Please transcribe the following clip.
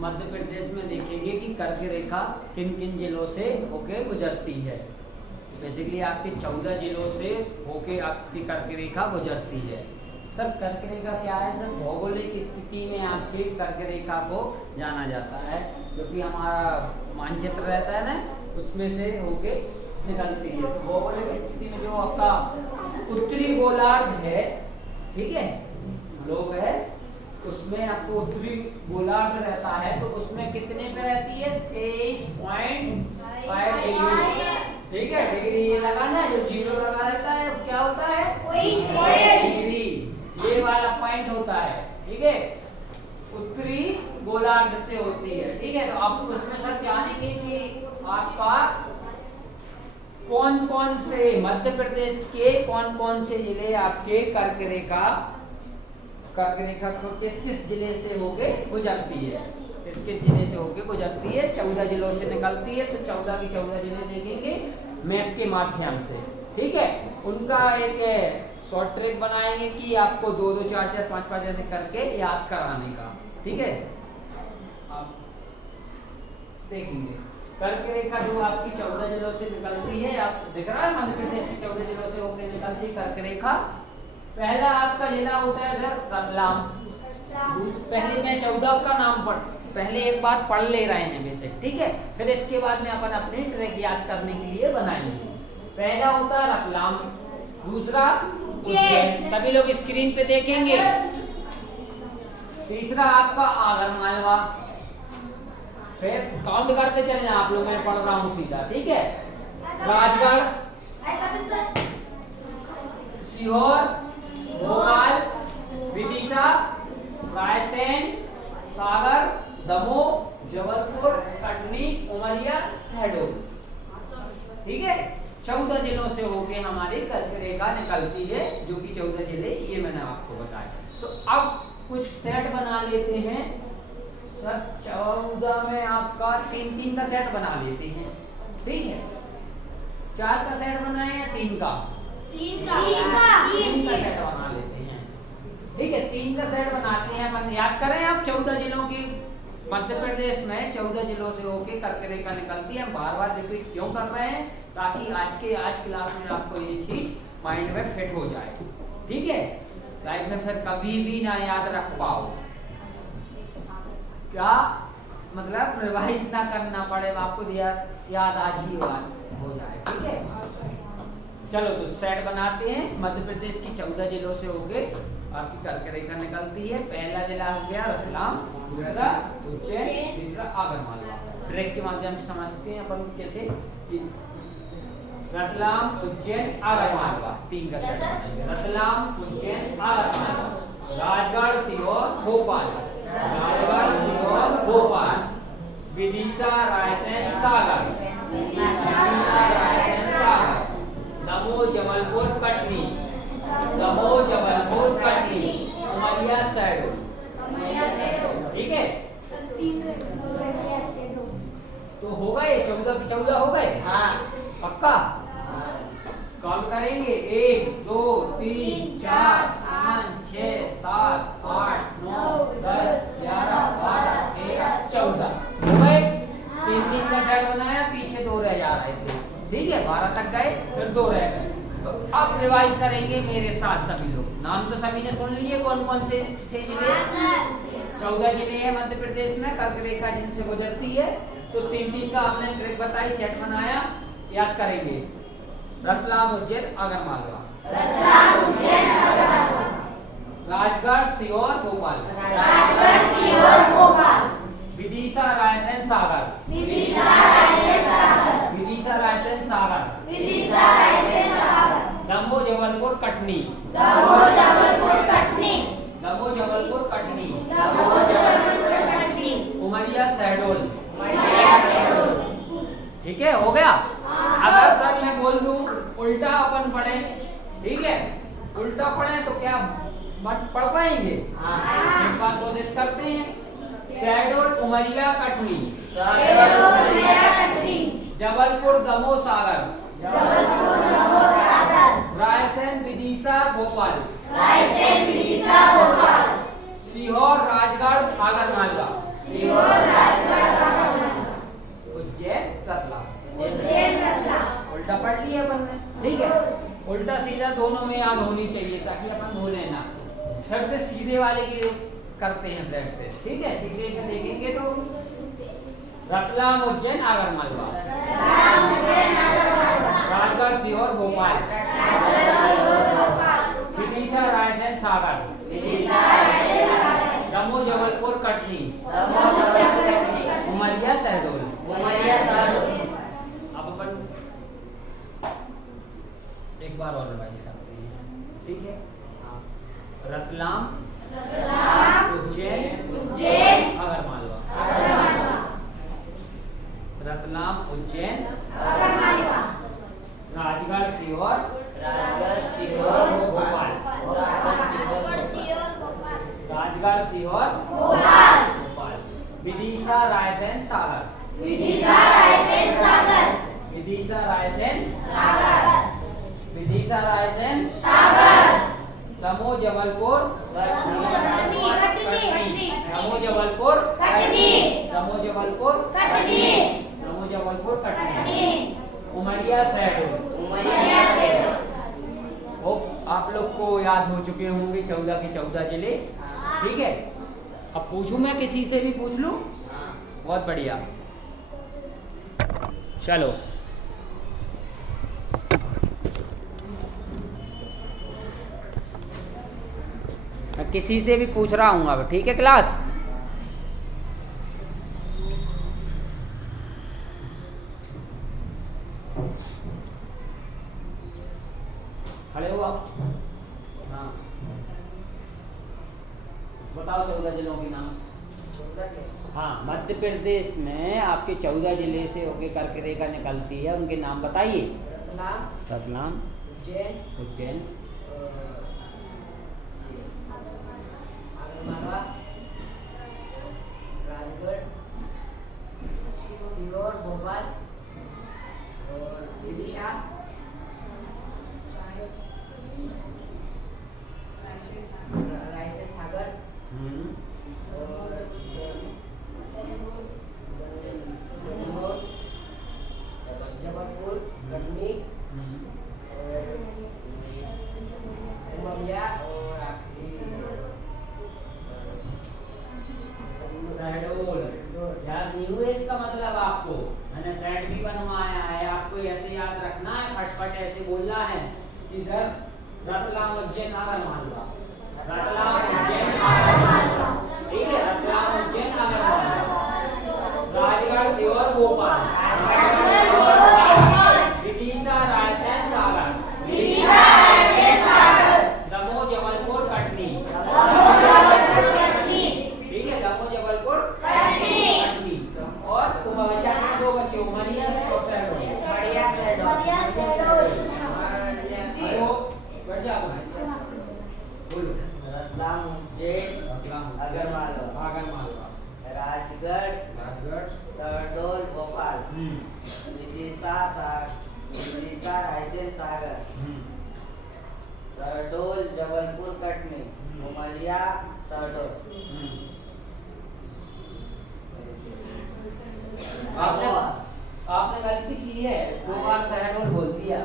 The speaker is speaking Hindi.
मध्य प्रदेश में देखेंगे कि कर्क रेखा किन किन जिलों से होके गुजरती है। बेसिकली आपके 14 जिलों से होके आपकी कर्क रेखा गुजरती है। सर कर्क रेखा क्या है सर? भौगोलिक स्थिति में आपके कर्क रेखा को जाना जाता है, जो कि हमारा मानचित्र रहता है ना, उसमें से होके निकलती है। तो भौगोलिक स्थिति में जो आपका उत्तरी गोलार्ध है, ठीक है, ग्लोब है, उसमें आपको उत्तरी गोलार्ध रहता है, तो उसमें कितने पे रहती है? 23.5 डिग्री, ठीक है। डिग्री ये लगाना है, जो जीरो लगा रहता है क्या होता है? डिग्री, ये वाला पॉइंट होता है, ठीक है, उत्तरी गोलार्ध से होती है, ठीक है। तो आप उसमें सर जानेंगे कि आपका कौन कौन से मध्य प्रदेश के कौन कौन से जिले आपके कर्क रेखा को किस किस जिले से होके गुजरती है, किस किस जिले से होके गुजरती है। 14 जिलों से निकलती है, तो 14 की 14 जिले देखेंगे मैप के माध्यम से, ठीक है। उनका एक शॉर्ट ट्रिक बनाएंगे कि आपको 2 2 4 4 5 5 ऐसे करके याद कराने का, ठीक है। आप देखेंगे कर्क रेखा जो आपकी 14 जिलों से निकलती है, आप दिख रहा है मध्य प्रदेश की 14 जिलों से होकर निकलती कर्क रेखा। पहला आपका जिला होता है सर रतलाम। पहले मैं 14 का नाम पहले एक बार पढ़ ले रहे हैं बेसिक, ठीक है, फिर इसके बाद में अपन अपनी ट्रैक याद करने के लिए बनाएंगे। पहला होता है रतलाम, दूसरा उज्जैन, सभी लोग स्क्रीन पे देखेंगे। तीसरा आपका आगरमालवा, फिर काउंट करते चलना आप लोग, मैं पढ़ रहा हूँ सीधा, ठीक है। राजगढ़, सीहोर, भोपाल, विदिशा, रायसेन, सागर, दमोह, जबलपुर, कटनी, उमरिया, शहडोल, ठीक है। 14 जिलों से होके हमारी कर्क रेखा निकलती है, जो कि 14 जिले ये मैंने आपको बताया। तो अब कुछ सेट बना लेते हैं सर। 14 में आपका 3 का सेट बना लेते हैं, ठीक है। 4 का सेट बनाए या 3 का? 3 का सेट बना लेते हैं, ठीक है। 3 का सेट बनाते हैं अपन। याद करें आप 14 जिलों की मध्य प्रदेश में 14 जिलों से होके कर्क रेखा निकलती है। हम बार बार रिपीट क्यों कर रहे हैं? ताकि आज क्लास में आपको ये चीज माइंड में फिट हो जाए, ठीक है। लाइफ में फिर कभी भी ना याद रख पाओ, क्या मतलब रिवाइज ना करना पड़े, आपको याद आज ही हो जाए, ठीक है। चलो तो सेट बनाते हैं। मध्य प्रदेश की 14 जिलों से होके आपकी कर्क रेखा निकलती है। पहला जिला हो गया रतलाम, दूसरा उज्जैन, तीसरा आगरमालवा। ट्रैक के माध्यम से समझते हैं अपन कैसे। रतलाम, उज्जैन, आगरमालवा, 3 का सेट बनाएंगे। रतलाम, उज्जैन, आगरमालवा, राजगढ़, सीहोर, भोपाल, राजगढ़, सीहोर, भोपाल, विदिशा, रायसेन, सागर, दमोह, जबलपुर, कटनी, दमोह, जबलपुर, कटनी, उमरिया, शहडोल, ठीक है। तो हो गए 14 की 14 हो गए, हाँ पक्का। काउंट करेंगे 1 2 3 4 5 6 7 8 9 10 11 12 13 14 हो गए। 3 का सेट बनाया, पीछे 2 रह जा रहे थे, ठीक है। 12 तक गए, फिर 2 रह गए। तो अब रिवाइज करेंगे मेरे साथ सभी लोग। नाम तो सभी ने सुन लिए, कौन कौन से थे जिले? 14 जिले हैं मध्य प्रदेश में कर्क रेखा जिनसे गुजरती है। तो 3 का आपने ट्रिक बताई, सेट बनाया, याद करेंगे। रतलाम, उज्जैन, आगरमालवा, राजगढ़, सीहोर, भोपाल, विदिशा, रायसेन, सागर, दमोह, जबलपुर, कटनी, उमरिया, शहडोल, ठीक है। हो गया। अगर सर मैं बोल दूं उल्टा अपन पढ़े, ठीक है, उल्टा पढ़े तो क्या पढ़ पाएंगे? एक बार कोशिश करते हैं। शहडोल, उमरिया, कटनी, जबलपुर, दमोह, सागर, रायसेन, विदिशा, भोपाल, सीहोर, राजगढ़, आगरमालवा, ठीक है, उल्टा सीधा दोनों में याद होनी चाहिए ताकि अपन भूले ना। फिर से सीधे वाले की करते हैं प्रैक्टिस, ठीक है। सीधे में देखेंगे तो रतलाम, उज्जैन, आगरमालवा, राजगढ़, सीहोर, भोपाल, विदिशा, रायसेन, सागर, दमोह, जबलपुर, कटनी, उमरिया, शहडोल। अब अपन एक बार और रिवाइज करते हैं, ठीक है। रतलाम, उज्जैन, आगरमालवा, रतलाम, उज्जैन, राजगढ़, सीहोर, भोपाल, राजगढ़, सीहोर, भोपाल, विदिशा, रायसेन, सागर, विदिशा, रायसेन, दमोह, जबलपुर, कटनी, उमरिया, शहडोल। आप लोग को याद हो चुके होंगे 14 के 14 जिले, ठीक है। अब पूछूं मैं किसी से भी पूछ लूं? बहुत बढ़िया, चलो। मैं किसी से भी पूछ रहा हूँ अब, ठीक है क्लास। खड़े हो आप? हाँ, बताओ 14 जिलों के नाम। हाँ, मध्य प्रदेश में आपके 14 जिले से होके कर्क रेखा निकलती है, उनके नाम बताइए। रतलाम, उज्जैन, राजगढ़, सीहोर, भोपाल और विदिशा, रायसेन, सागर और जबलपुर, कटनी और उमरिया और शहडोल। याद नहीं हुए इसका मतलब आपको? मैंने सेट भी बनवाया है, आपको ऐसे याद रखना है, फटफट ऐसे बोलना है कि सर रतलाम, उज्जैन, आगरमालवा, रतलाम, उज्जैन, आगरमालवा, ठीक है। रतलाम, उज्जैन, आगरमालवा, राजगढ़, सीहोर, भोपाल, विदिशा, रायसेन, सागर, दमोह, जबलपुर, कटनी, ठीक है। दमोह, जबलपुर, कटनी और दो बच्चे, उमरिया और रतलाम, उज्जैन, आगरमालवा, राजगढ़, शहडोल, भोपाल, विदिशा, रायसेन, सागर, शहडोल, जबलपुर, कटनी, उमरिया, शहडोल। आपने गलती की है, 2 बार शहडोल बोल दिया।